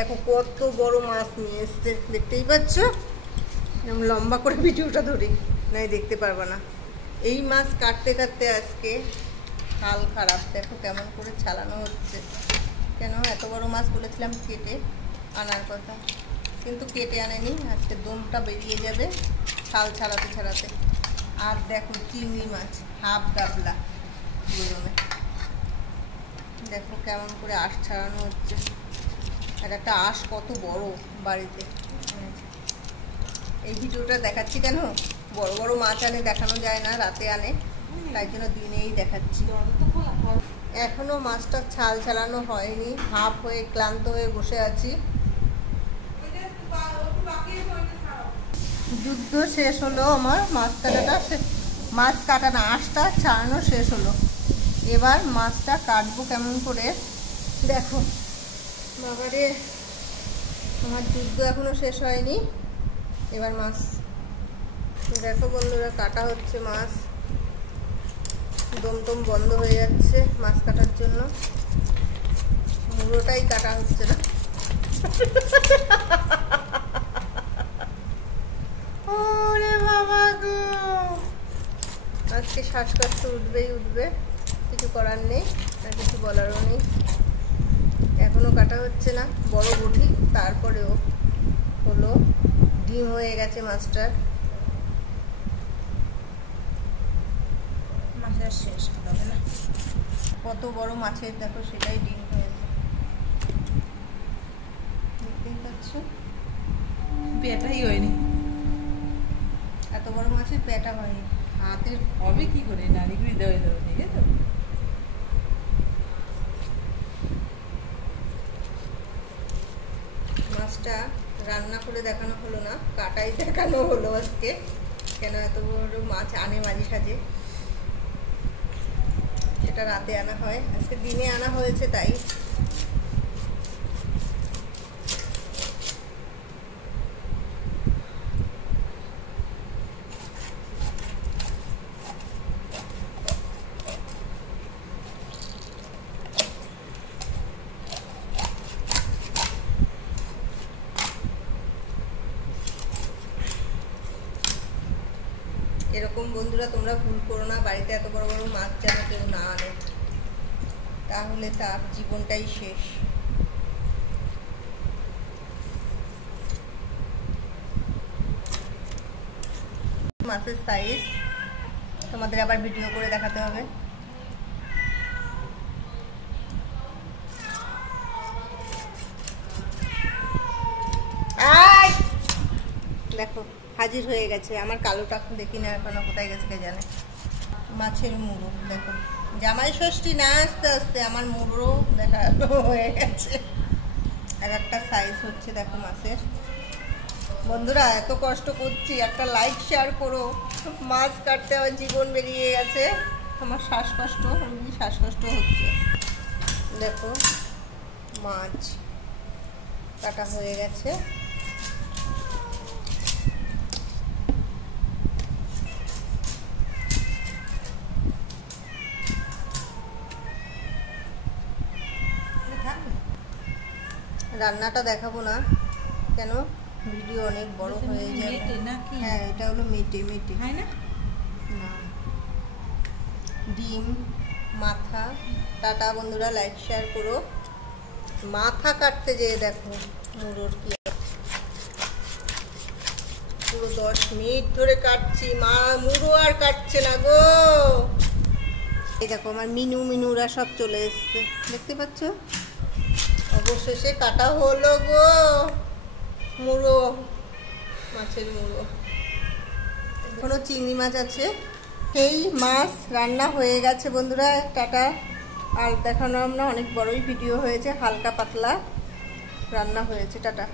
দেখো কত বড় মাছ নিয়ে এসছে, দেখতেই পাচ্ছ। লম্বা করে ভিডিওটা ধরি, নাই দেখতে পারবা না। এই মাছ কাটতে কাটতে আজকে হাল খারাপ। দেখো কেমন করে ছাড়ানো হচ্ছে। কেন এত বড় মাছ বলেছিলাম কেটে আনার কথা, কিন্তু কেটে আনেনি। আজকে দমটা বেরিয়ে যাবে ছাল ছাড়াতে ছাড়াতে। আর দেখো চিংড়ি মাছ হাফ ডাবলা গরমে, দেখো কেমন করে আঁশ ছাড়ানো হচ্ছে। আর একটা আঁশ কত বড় বাড়িতে। এই ভিডিওটা দেখাচ্ছি কেন, বড় বড় মাছ আনে দেখানো যায় না, রাতে আনে, তাই জন্য দিনেই দেখাচ্ছি। এখনো মাছটা ছাল ছাড়ানো হয়নি, হাফ হয়ে ক্লান্ত হয়ে বসে আছি। যুদ্ধ শেষ হলো আমার, মাছ কাটা না, আঁশটা ছাড়ানো শেষ হলো। এবার মাছটা কাটবো কেমন করে। দেখো বাবারে, আমার যুদ্ধ এখনো শেষ হয়নি। এবার মাছ দেখো বন্ধুরা, কাটা হচ্ছে মাছ। দম বন্ধ হয়ে যাচ্ছে মাছ কাটার জন্য, মুড়োটাই কাটা হচ্ছে না। ওরে বাবা গো, আজকে শ্বাসকষ্ট উঠবেই উঠবে, কিছু করার নেই, আর কিছু বলারও নেই। এখনো কাটা হচ্ছে না, বড় বটি, তারপরেও হলো ডিম হয়ে গেছে মাছটার। মাছের শেষ হবে না, কত বড় মাছের দেখো সেটাই ডিম হয়েছে, দেখতেই পাচ্ছ। পেটাই হয়নি, এত বড় মাছের পেটা হয়নি। হাতের হবে কি করে, নারীগুলি দেওয়া দেওয়া নিয়ে তো। মাছটা রান্না করে দেখানো হলো না, কাটাই দেখানো হলো আজকে। কেন এত বড় মাছ আনে মাঝে সাঝে, সেটা রাতে আনা হয়, আজকে দিনে আনা হয়েছে তাই। এরকম বন্ধুরা তোমরা ভুল করো না, বাড়িতে এত বড় বড় মাছ যেন কেউ না আনে, তাহলে তার জীবনটাই শেষ। মাছের সাইজ তোমাদের আবার ভিডিও করে দেখাতে হবে। দেখো হাজির হয়ে গেছে আমার কালোটা, দেখি না এখনো কোথায় গেছে কে জানে। মাছের মুড়ো দেখো, জামাই ষষ্ঠী না আস্তে আস্তে আমার মুড়ো দেখা হয়ে গেছে। আর একটা সাইজ হচ্ছে দেখো মাছের। বন্ধুরা এত কষ্ট করছি, একটা লাইক শেয়ার করো। মাছ কাটতে আমার জীবন বেরিয়ে গেছে, আমার শ্বাসকষ্ট হচ্ছে। দেখো মাছ কাটা হয়ে গেছে। রান্নাটা দেখাবো না, কেন ভিডিও অনেক বড় হয়ে যাবে। হ্যাঁ এটা হলো মেটে হয় না, ডিম মাথা। টাটা বন্ধুরা, লাইক শেয়ার করো। মাথা কাটতে যেয়ে দেখো মুড়োর কি, পুরো 10 মিনিট ধরে কাটছি, মা মুড়ো আর কাটছে না গো। এই দেখো আমার মিনুরা সব চলে এসছে, দেখতে পাচ্ছ। অবশেষে কাটা হলো গো মুড়ো, মাছের মুড়ো। এখনো চিংড়ি মাছ আছে। এই মাছ রান্না হয়ে গেছে বন্ধুরা, টাটা। আর দেখানো আমরা অনেক বড়ই ভিডিও হয়েছে, হালকা পাতলা রান্না হয়েছে, টাটা।